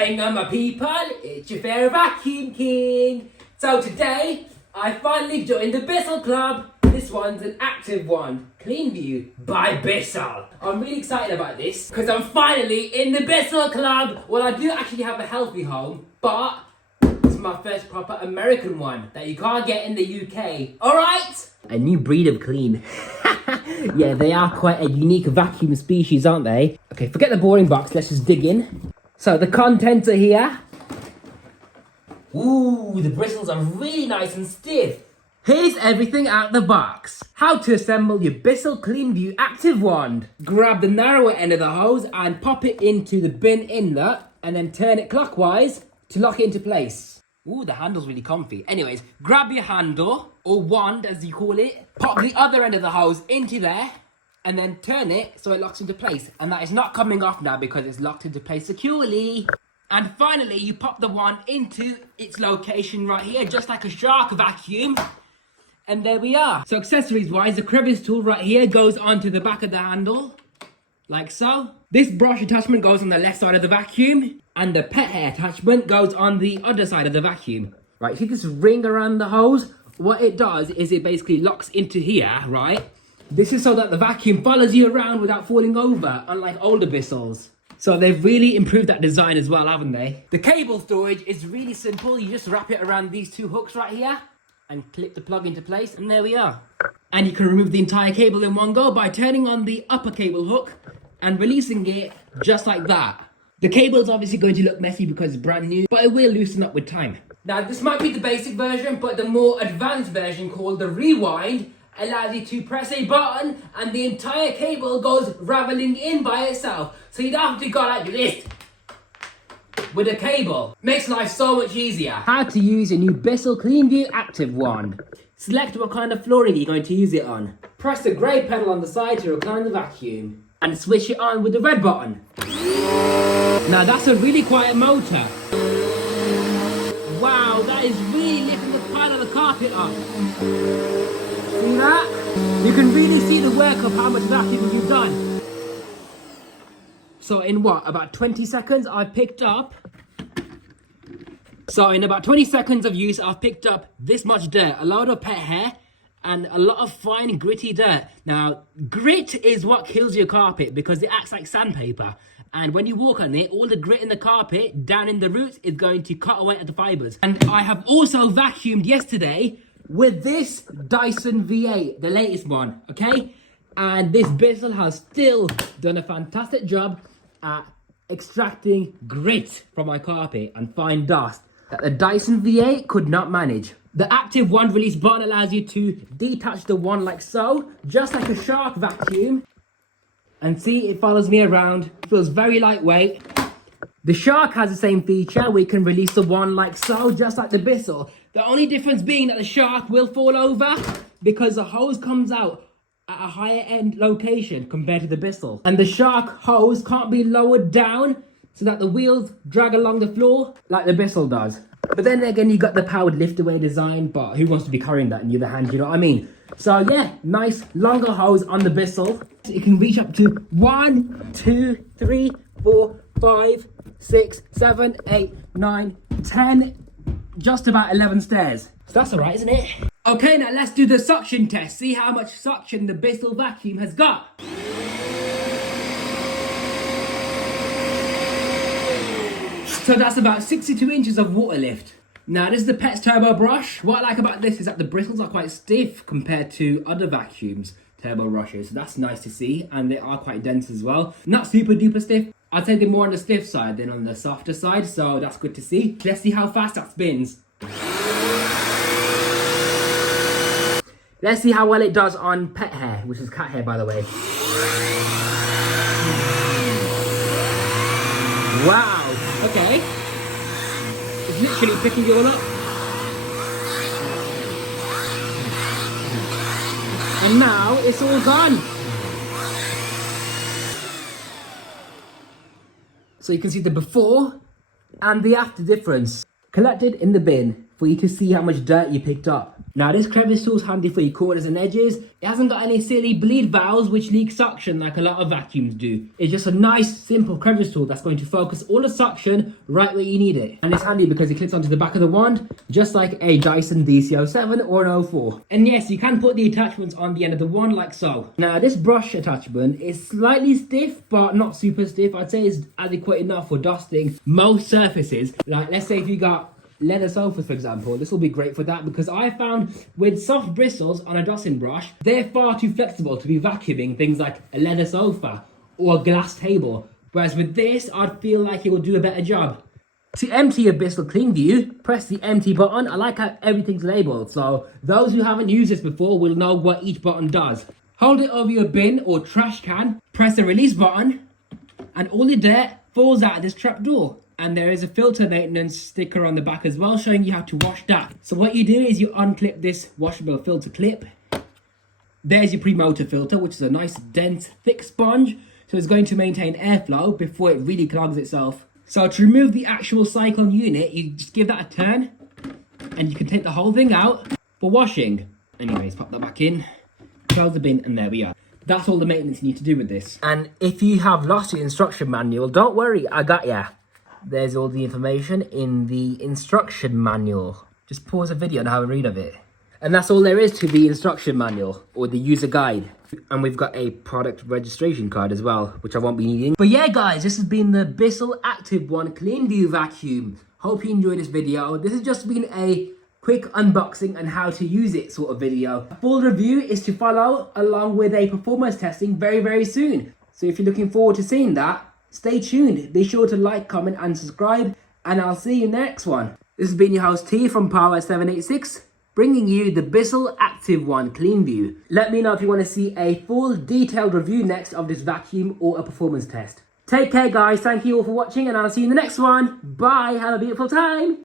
going on, my people? It's your fair vacuum king. So today, I finally joined the Bissell Club. This one's an active one. Clean View by Bissell. I'm really excited about this because I'm finally in the Bissell Club. Well, I do actually have a healthy home, but it's my first proper American one that you can't get in the UK. Alright? A new breed of clean. Yeah, they are quite a unique vacuum species, aren't they? Okay, forget the boring box, let's just dig in. So the contents are here. Ooh, the bristles are really nice and stiff. Here's everything out the box. How to assemble your Bissell Clean View Active Wand. Grab the narrower end of the hose and pop it into the bin inlet and then turn it clockwise to lock it into place. Ooh, the handle's really comfy. Anyways, grab your handle, or wand as you call it, pop the other end of the hose into there, and then turn it so it locks into place. And that is not coming off now because it's locked into place securely. And finally, you pop the wand into its location right here, just like a shark vacuum. And there we are. So accessories wise, the crevice tool right here goes onto the back of the handle, like so. This brush attachment goes on the left side of the vacuum, and the pet hair attachment goes on the other side of the vacuum. Right, see this ring around the hose? What it does is it basically locks into here, right? This is so that the vacuum follows you around without falling over, unlike older Bissells. So they've really improved that design as well, haven't they? The cable storage is really simple. You just wrap it around these two hooks right here and clip the plug into place, and there we are. And you can remove the entire cable in one go by turning on the upper cable hook and releasing it just like that. The cable is obviously going to look messy because it's brand new, but it will loosen up with time. Now this might be the basic version, but the more advanced version called the Rewind allows you to press a button and the entire cable goes raveling in by itself. So you don't have to go like this with a cable. Makes life so much easier. How to use a new Bissell Clean View Active Wand. Select what kind of flooring you're going to use it on. Press the grey pedal on the side to recline the vacuum. And switch it on with the red button. Now that's a really quiet motor. Wow, that is really lifting the pile of the carpet up. See that? You can really see the work of how much vacuuming you've done. So in what, about 20 seconds I've picked up. So in about 20 seconds of use, I've picked up this much dirt, a load of pet hair, and a lot of fine gritty dirt. Now, grit is what kills your carpet because it acts like sandpaper. And when you walk on it, all the grit in the carpet down in the roots is going to cut away at the fibers. And I have also vacuumed yesterday with this Dyson V8, the latest one, okay? And this Bissell has still done a fantastic job at extracting grit from my carpet and fine dust that the Dyson V8 could not manage. The active wand release button allows you to detach the wand like so, just like a shark vacuum. And see, it follows me around. It feels very lightweight. The shark has the same feature. We can release the wand like so, just like the Bissell. The only difference being that the shark will fall over because the hose comes out at a higher end location compared to the Bissell. And the shark hose can't be lowered down so that the wheels drag along the floor like the Bissell does. But then again, you got the powered lift away design, but who wants to be carrying that in the other hand, you know what I mean? So yeah, nice longer hose on the Bissell. It can reach up to 1, 2, 3, 4, 5, 6, 7, 8, 9, 10, just about 11 stairs. So that's alright, isn't it? Okay, now let's do the suction test. See how much suction the Bissell vacuum has got. So that's about 62 inches of water lift. Now this is the Pets Turbo Brush. What I like about this is that the bristles are quite stiff compared to other vacuums, turbo brushes. So that's nice to see, and they are quite dense as well. Not super duper stiff. I'd say they're more on the stiff side than on the softer side, so that's good to see. Let's see how fast that spins. Let's see how well it does on pet hair, which is cat hair by the way. Wow. Okay, it's literally picking it all up. And now it's all gone. So you can see the before and the after difference. Collected in the bin. for you to see how much dirt you picked up. Now this crevice tool is handy for your corners and edges. It hasn't got any silly bleed valves which leak suction like a lot of vacuums do. It's just a nice simple crevice tool that's going to focus all the suction right where you need it. And it's handy because it clips onto the back of the wand just like a Dyson DC07 or an 04. And yes, you can put the attachments on the end of the wand like so. Now this brush attachment is slightly stiff but not super stiff. I'd say it's adequate enough for dusting most surfaces. Like let's say if you got leather sofas, for example, this will be great for that because I found with soft bristles on a dusting brush, they're far too flexible to be vacuuming things like a leather sofa or a glass table. Whereas with this, I'd feel like it will do a better job. To empty your Bissell CleanView, press the empty button. I like how everything's labeled, so those who haven't used this before will know what each button does. Hold it over your bin or trash can, press the release button, and all your dirt falls out of this trap door. And there is a filter maintenance sticker on the back as well showing you how to wash that. So what you do is you unclip this washable filter clip. There's your pre-motor filter, which is a nice dense thick sponge. So it's going to maintain airflow before it really clogs itself. So to remove the actual cyclone unit, you just give that a turn and you can take the whole thing out for washing. Anyways, pop that back in, close the bin, and there we are. That's all the maintenance you need to do with this. And if you have lost your instruction manual, don't worry, I got ya. There's all the information in the instruction manual. Just pause the video and have a read of it. And that's all there is to the instruction manual or the user guide. And we've got a product registration card as well, which I won't be needing. But yeah guys, this has been the Bissell Active One CleanView vacuum. Hope you enjoyed this video. This has just been a quick unboxing and how to use it sort of video. A full review is to follow along with a performance testing very soon. So if you're looking forward to seeing that, stay tuned. Be sure to like, comment and subscribe, and I'll see you in the next one. This has been your host T from Power786, bringing you the Bissell Active One CleanView. Let me know if you want to see a full detailed review next of this vacuum or a performance test. Take care guys, thank you all for watching and I'll see you in the next one. Bye, have a beautiful time.